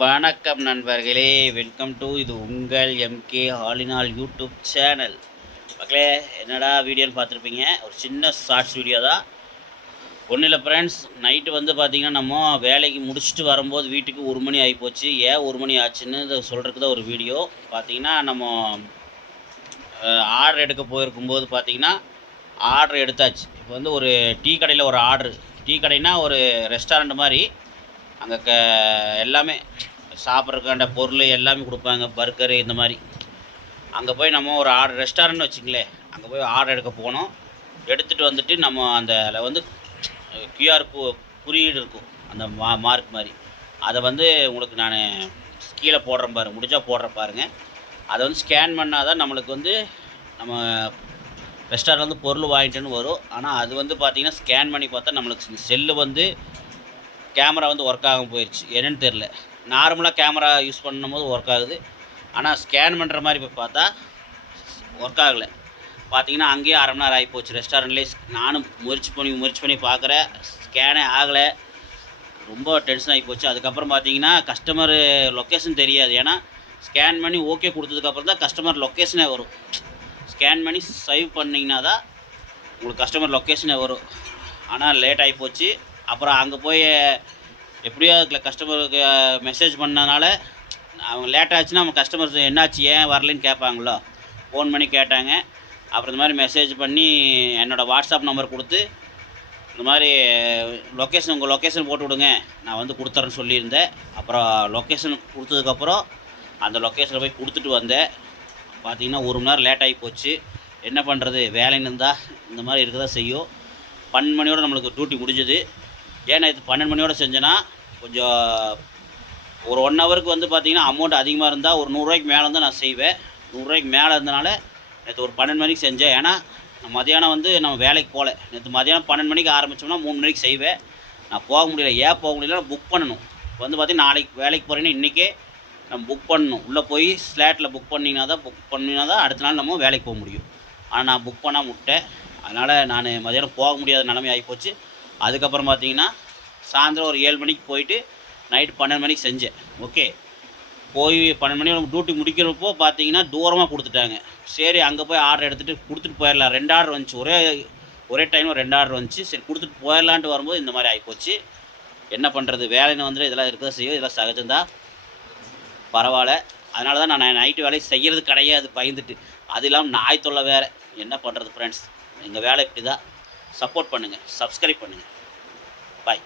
வணக்கம் நண்பர்களே, welcome to இது உங்கள் எம்கே ஆலினால் யூடியூப் சேனல். மக்களே, என்னடா வீடியோன்னு பார்த்துருப்பீங்க. ஒரு சின்ன ஷார்ட்ஸ் வீடியோ தான். ஒன்றும் இல்லை ஃப்ரெண்ட்ஸ், நைட்டு வந்து பார்த்திங்கன்னா நம்ம வேலைக்கு முடிச்சுட்டு வரும்போது வீட்டுக்கு 1 மணி ஆகிப்போச்சு. ஏன் 1 மணி ஆச்சுன்னு இதை சொல்கிறதுக்கு தான் ஒரு வீடியோ. பார்த்திங்கன்னா நம்ம ஆர்டர் எடுக்க போயிருக்கும்போது பார்த்திங்கன்னா ஆர்டர் எடுத்தாச்சு. இப்போ வந்து ஒரு டீ கடையில் ஒரு ஆர்டரு. டீ கடைனா ஒரு ரெஸ்டாரண்ட் மாதிரி. அங்கே எல்லாமே சாப்பிட்றதுக்காண்ட பொருள் எல்லாமே கொடுப்பாங்க, பர்கரு இந்த மாதிரி. அங்கே போய் நம்ம ஒரு ஆர்டர் ரெஸ்டாரண்ட்னு வச்சுங்களேன், அங்கே போய் ஆர்டர் எடுக்க போனோம். எடுத்துகிட்டு வந்துட்டு நம்ம அதில் வந்து கியூஆர் குறியீடு இருக்கும், அந்த மார்க் மாதிரி. அதை வந்து உங்களுக்கு நான் கீழே போடுறேன் பாருங்கள், முடிஞ்சால் போடுறேன் பாருங்கள். அதை வந்து ஸ்கேன் பண்ணால் தான் நம்மளுக்கு வந்து நம்ம ரெஸ்டாரண்ட் வந்து பொருள் வாங்கிட்டேன்னு வரும். ஆனால் அது வந்து பார்த்திங்கன்னா ஸ்கேன் பண்ணி பார்த்தா நம்மளுக்கு செல்லு வந்து கேமரா வந்து ஒர்க் ஆகாமல் போயிடுச்சு. என்னென்னு தெரில. நார்மலாக கேமரா யூஸ் பண்ணும்போது ஒர்க் ஆகுது, ஆனால் ஸ்கேன் பண்ணுற மாதிரி போய் பார்த்தா ஒர்க் ஆகலை. பார்த்திங்கன்னா அங்கேயே அரை மணி நேரம் ஆகி போச்சு ரெஸ்டாரண்ட்லேயே. நானும் முயற்சி பண்ணி பார்க்குறேன், ஸ்கேனே ஆகலை. ரொம்ப டென்ஷன் ஆகி போச்சு. அதுக்கப்புறம் பார்த்திங்கன்னா கஸ்டமர் லொக்கேஷன் தெரியாது. ஏன்னா ஸ்கேன் பண்ணி ஓகே கொடுத்ததுக்கப்புறம் தான் கஸ்டமர் லொக்கேஷனே வரும். ஸ்கேன் பண்ணி சேவ் பண்ணிங்கன்னா தான் உங்களுக்கு கஸ்டமர் லொக்கேஷனே வரும். ஆனால் லேட் ஆகி போச்சு. அப்புறம் அங்கே போய் எப்படியோ கஸ்டமருக்கு மெசேஜ் பண்ணனால அவங்க லேட் ஆச்சுன்னா நம்ம கஸ்டமர்ஸ் என்னாச்சு ஏன் வரலன்னு கேட்பாங்களோ. ஃபோன் பண்ணி கேட்டாங்க. அப்புறம் இந்த மாதிரி மெசேஜ் பண்ணி என்னோடய வாட்ஸ்அப் நம்பர் கொடுத்து இந்த மாதிரி உங்கள் லொக்கேஷன் போட்டு விடுங்க, நான் வந்து கொடுத்துறேன்னு சொல்லியிருந்தேன். அப்புறம் லொக்கேஷன் கொடுத்ததுக்கப்புறம் அந்த லொக்கேஷனில் போய் கொடுத்துட்டு வந்தேன். பார்த்திங்கன்னா 1 மணி நேரம் லேட் ஆகி போச்சு. என்ன பண்ணுறது, வேலைன்னு இருந்தால் இந்த மாதிரி இருக்க தான் செய்யும். 12 மணியோடு நம்மளுக்கு டியூட்டி முடிஞ்சுது. ஏன்னா இது 12 மணியோடு செஞ்சேன்னா கொஞ்சம் ஒரு 1 ஹவருக்கு வந்து பார்த்திங்கன்னா அமௌண்ட் அதிகமாக இருந்தால் ஒரு 100 ரூபாய்க்கு மேலே தான் நான் செய்வேன். 100 ரூபாய்க்கு மேலே இருந்தனால நேற்று ஒரு 12 மணிக்கு செஞ்சேன். ஏன்னா மதியானம் வந்து நம்ம வேலைக்கு போகல. நேற்று மதியானம் 12 மணிக்கு ஆரம்பித்தோம்னா 3 மணிக்கு செய்வேன். நான் போக முடியல. ஏன் போக முடியல, புக் பண்ணணும். இப்போ வந்து பார்த்திங்கன்னா நாளைக்கு வேலைக்கு போகிறேன்னா இன்றைக்கே நம்ம புக் பண்ணணும். உள்ளே போய் ஸ்லேட்டில் புக் பண்ணிங்கன்னா தான் அடுத்த நாள் நம்ம வேலைக்கு போக முடியும். ஆனால் நான் புக் பண்ணாமல் விட்டேன். அதனால் நான் மதியானம் போக முடியாத நிலைமை ஆகிப்போச்சு. அதுக்கப்புறம் பார்த்திங்கன்னா சாயந்தரம் ஒரு 7 மணிக்கு போயிட்டு நைட்டு 12 மணிக்கு செஞ்சேன். ஓகே, போய் 12 மணி நம்ம டியூட்டி முடிக்கிறப்போ பார்த்திங்கன்னா தூரமாக கொடுத்துட்டாங்க. சரி, அங்கே போய் ஆர்டர் எடுத்துகிட்டு கொடுத்துட்டு போயிடலாம். 2 ஆர்டர் வந்துச்சு. ஒரே டைமில் 2 ஆர்டர் வந்துச்சு. சரி, கொடுத்துட்டு போயிடலான்ட்டு வரும்போது இந்த மாதிரி ஆகிப்போச்சு. என்ன பண்ணுறது, வேலைன்னு வந்துட்டு இதெல்லாம் இருக்க தான் செய்யும். இதெல்லாம் சகஜம்தான், பரவாயில்ல. அதனால தான் நான் நைட்டு வேலையை செய்கிறது கிடையாது, பயந்துட்டு. அது இல்லாமல் நாய் தொல்லை வேறு. என்ன பண்ணுறது ஃப்ரெண்ட்ஸ், எங்கள் வேலை இப்படி தான். சப்போர்ட் பண்ணுங்கள், சப்ஸ்கிரைப் பண்ணுங்கள். பாய்.